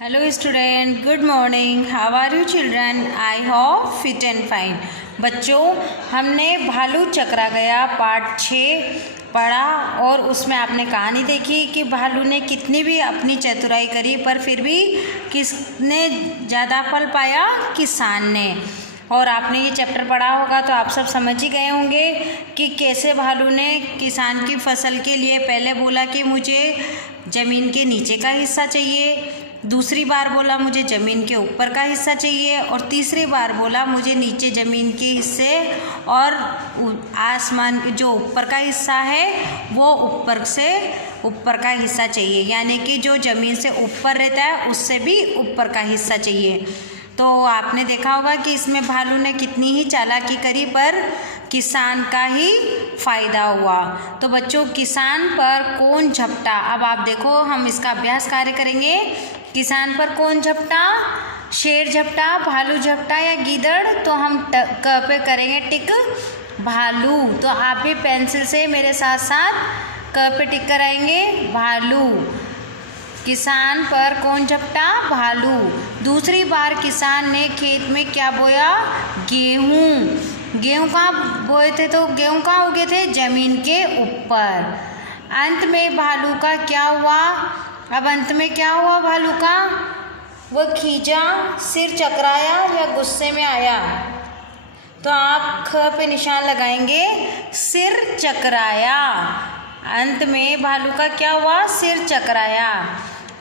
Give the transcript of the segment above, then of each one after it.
Hello student, good morning. How are you children? I hope fit and fine. बच्चों, हमने भालू चकरा गया पार्ट 6 पढ़ा और उसमें आपने कहानी देखी कि भालू ने कितनी भी अपनी चतुराई करी पर फिर भी किसने ज़्यादा फल पाया? किसान ने। और आपने ये चैप्टर पढ़ा होगा तो आप सब समझ ही गए होंगे कि कैसे भालू ने किसान की फसल के लिए पहले बोला कि मुझे ज़मीन के नीचे का हिस्सा चाहिए, दूसरी बार बोला मुझे ज़मीन के ऊपर का हिस्सा चाहिए और तीसरी बार बोला मुझे नीचे ज़मीन के हिस्से और आसमान जो ऊपर का हिस्सा है वो ऊपर का हिस्सा चाहिए, यानी कि जो ज़मीन से ऊपर रहता है उससे भी ऊपर का हिस्सा चाहिए। तो आपने देखा होगा कि इसमें भालू ने कितनी ही चालाकी करी पर किसान का ही फायदा हुआ। तो बच्चों, किसान पर कौन झपटा? अब आप देखो, हम इसका अभ्यास कार्य करेंगे। किसान पर कौन झपटा? शेर झपटा, भालू झपटा या गीदड़? तो हम क पे करेंगे टिक भालू। तो आप भी पेंसिल से मेरे साथ साथ क पे टिक कराएंगे भालू। किसान पर कौन झपटा? भालू। दूसरी बार किसान ने खेत में क्या बोया? गेहूँ। गेहूँ कहाँ बोए थे? तो गेहूँ कहाँ उगे थे? ज़मीन के ऊपर। अंत में भालू का क्या हुआ? अब अंत में क्या हुआ भालू का? वह खींचा, सिर चकराया या गुस्से में आया? तो आप ख पे निशान लगाएंगे, सिर चकराया। अंत में भालू का क्या हुआ? सिर चकराया।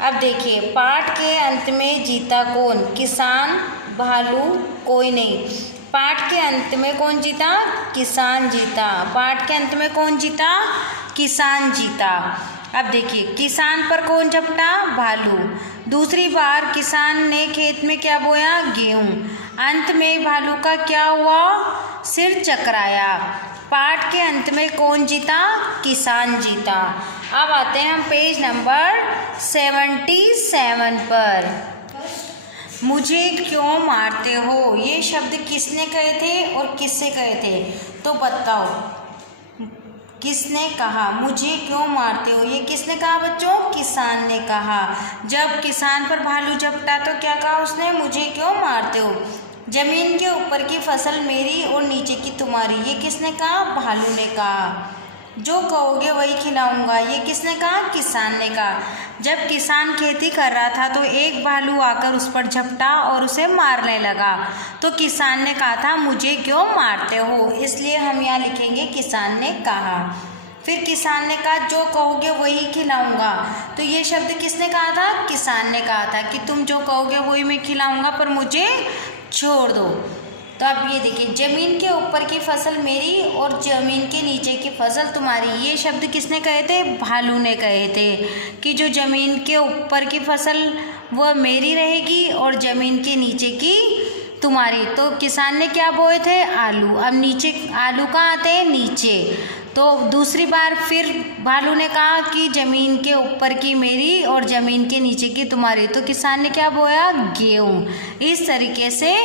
अब देखिए, पाठ के अंत में जीता कौन? किसान, भालू, कोई नहीं। पाठ के अंत में कौन जीता? किसान जीता। पाठ के अंत में कौन जीता? किसान जीता। अब देखिए, किसान पर कौन झपटा? भालू। दूसरी बार किसान ने खेत में क्या बोया? गेहूँ। अंत में भालू का क्या हुआ? सिर चकराया। पाठ के अंत में कौन जीता? किसान जीता। अब आते हैं हम पेज नंबर 77 पर। मुझे क्यों मारते हो? ये शब्द किसने कहे थे और किससे कहे थे? तो बताओ, किसने कहा मुझे क्यों मारते हो? ये किसने कहा बच्चों? किसान ने कहा। जब किसान पर भालू झपटा तो क्या कहा उसने? मुझे क्यों मारते हो? ज़मीन के ऊपर की फसल मेरी और नीचे की तुम्हारी, ये किसने कहा? भालू ने कहा। जो कहोगे वही खिलाऊंगा, ये किसने कहा? किसान ने कहा। जब किसान खेती कर रहा था तो एक भालू आकर उस पर झपटा और उसे मारने लगा तो किसान ने कहा था मुझे क्यों मारते हो? इसलिए हम यहाँ लिखेंगे किसान ने कहा। फिर किसान ने कहा जो कहोगे वही खिलाऊंगा। तो ये शब्द किसने कहा था? किसान ने कहा था कि तुम जो कहोगे वही मैं खिलाऊंगा पर मुझे छोड़ दो। तो अब ये देखिए, ज़मीन के ऊपर की फसल मेरी और ज़मीन के नीचे की फसल तुम्हारी, ये शब्द किसने कहे थे? भालू ने कहे थे कि जो ज़मीन के ऊपर की फसल वह मेरी रहेगी और ज़मीन के नीचे की तुम्हारी। तो किसान ने क्या बोए थे? आलू। अब नीचे आलू कहाँ आते हैं? नीचे। तो दूसरी बार फिर भालू ने कहा कि ज़मीन के ऊपर की मेरी और ज़मीन के नीचे की तुम्हारी। तो किसान ने क्या बोया? गेहूँ। इस तरीके से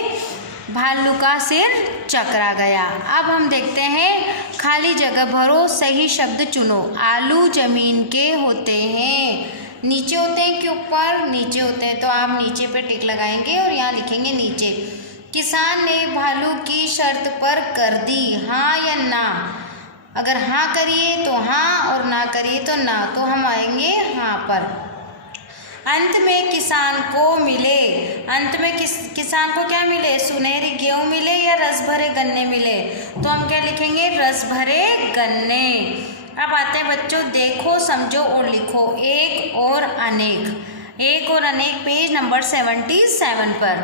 भालू का सिर चकरा गया। अब हम देखते हैं, खाली जगह भरो, सही शब्द चुनो। आलू ज़मीन के होते हैं, नीचे होते हैं कि ऊपर? नीचे होते हैं। तो आप नीचे पे टिक लगाएंगे और यहाँ लिखेंगे नीचे। किसान ने भालू की शर्त पर कर दी, हाँ या ना? अगर हाँ करिए तो हाँ और ना करिए तो ना, तो हम आएंगे हाँ पर। अंत में किसान को मिले, अंत में किसान को क्या मिले? सुनहरी गेहूँ मिले या रस भरे गन्ने मिले? तो हम क्या लिखेंगे? रस भरे गन्ने। अब आते हैं बच्चों, देखो, समझो और लिखो। एक और अनेक। एक और अनेक पेज नंबर 77 पर।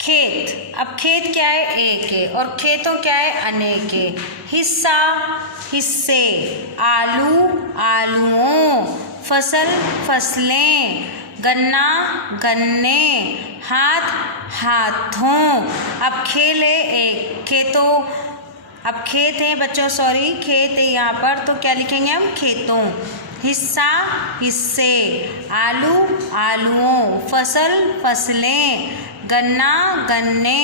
खेत। अब खेत क्या है? एक है और खेतों क्या है? अनेक है। हिस्सा, हिस्से। आलू, आलुओं। फसल, फसलें। गन्ना, गन्ने। हाथ, हाथों। अब खेल है एक, खेतों। अब खेत है बच्चों, सॉरी, खेत है यहाँ पर, तो क्या लिखेंगे हम? खेतों। हिस्सा, हिस्से। आलू, आलुओं। फसल, फसलें। गन्ना, गन्ने।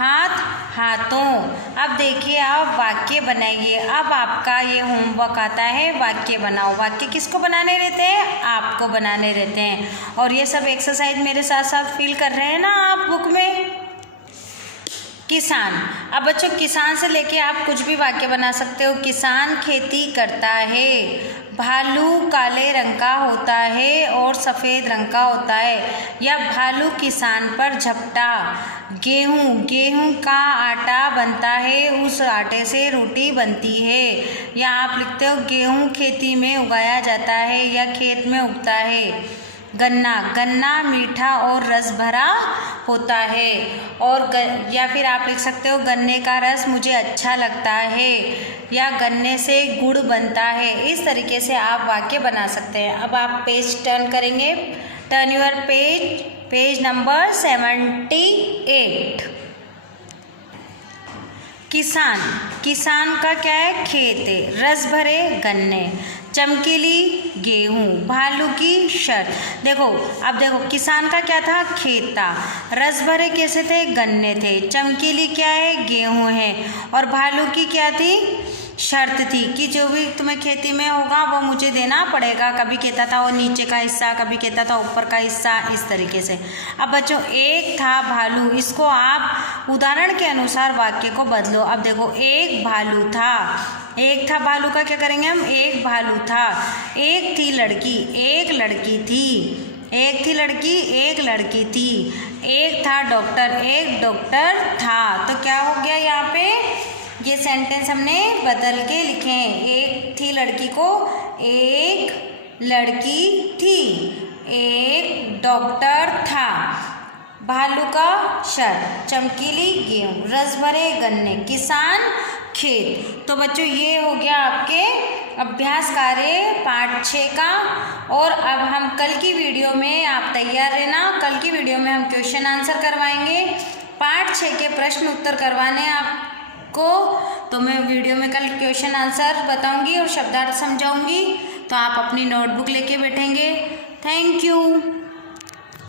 हाथ हाथों। अब देखिए आप वाक्य बनाइए। अब आपका ये होमवर्क आता है, वाक्य बनाओ। वाक्य किसको बनाने रहते हैं? आपको बनाने रहते हैं। और ये सब एक्सरसाइज मेरे साथ साथ फिल कर रहे हैं ना आप बुक में। किसान। अब बच्चों किसान से लेके आप कुछ भी वाक्य बना सकते हो। किसान खेती करता है। भालू काले रंग का होता है और सफ़ेद रंग का होता है। या भालू किसान पर झपटा। गेहूँ का आटा बनता है, उस आटे से रोटी बनती है। या आप लिखते हो गेहूँ खेती में उगाया जाता है या खेत में उगता है। गन्ना मीठा और रस भरा होता है। और या फिर आप लिख सकते हो गन्ने का रस मुझे अच्छा लगता है या गन्ने से गुड़ बनता है। इस तरीके से आप वाक्य बना सकते हैं। अब आप पेज टर्न करेंगे। Turn your page number 78। किसान का क्या है? खेत है। रस भरे गन्ने। चमकीली गेहूँ। भालू की शर्त। अब देखो किसान का क्या था? खेत था। रस भरे कैसे थे? गन्ने थे। चमकीली क्या है? गेहूँ है। और भालू की क्या थी? शर्त थी कि जो भी तुम्हें खेती में होगा वो मुझे देना पड़ेगा। कभी कहता था वो नीचे का हिस्सा, कभी कहता था ऊपर का हिस्सा, इस तरीके से। अब बच्चों एक था भालू, इसको आप उदाहरण के अनुसार वाक्य को बदलो। अब देखो एक भालू था, एक था भालू का क्या करेंगे हम? एक भालू था। एक थी लड़की, एक लड़की थी। एक थी लड़की, एक लड़की थी। एक था डॉक्टर, एक डॉक्टर था। तो क्या हो गया यहाँ पे? ये सेंटेंस हमने बदल के लिखे हैं। एक थी लड़की को एक लड़की थी। एक डॉक्टर था। भालू का शर, चमकीली गेहूँ, रस भरे गन्ने, किसान खेत। तो बच्चों ये हो गया आपके अभ्यास कार्य पाठ 6 का। और अब हम कल की वीडियो में आप तैयार रहना। कल की वीडियो में हम क्वेश्चन आंसर करवाएंगे। पाठ 6 के प्रश्न उत्तर करवाने आपको। तो मैं वीडियो में कल क्वेश्चन आंसर बताऊंगी और शब्दार्थ समझाऊंगी। तो आप अपनी नोटबुक लेके बैठेंगे। Thank you.